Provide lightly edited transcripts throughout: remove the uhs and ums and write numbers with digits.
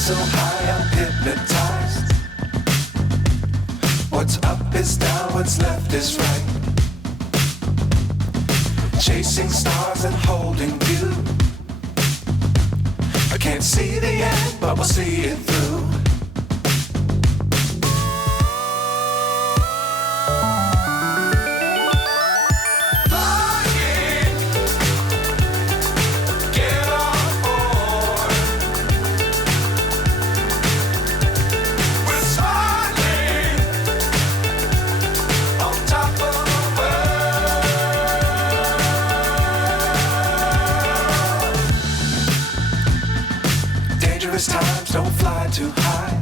So high, I'm hypnotized. What's up is down, what's left is right. Chasing stars and holding you. I can't see the end, but we'll see it through. Dangerous times, don't fly too high.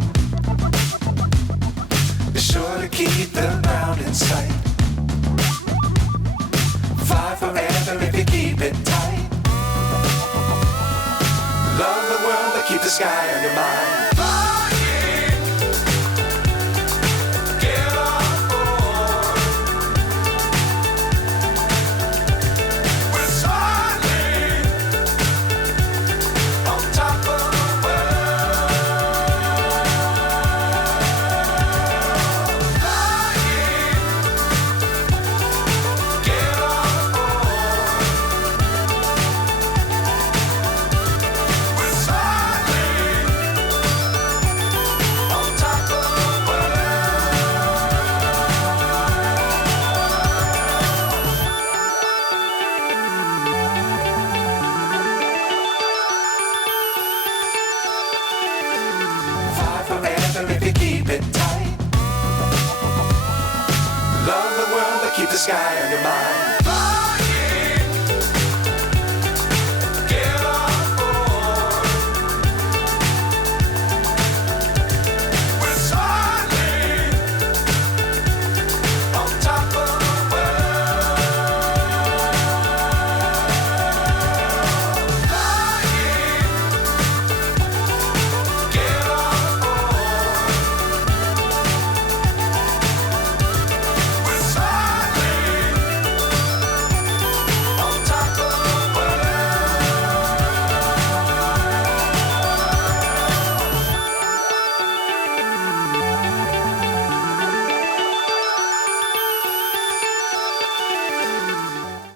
Be sure to keep the ground in sight. Fly forever if you keep it tight. Love the world, but keep the sky on your mind. Forever if you keep it tight. Love the world, but keep the sky on your mind.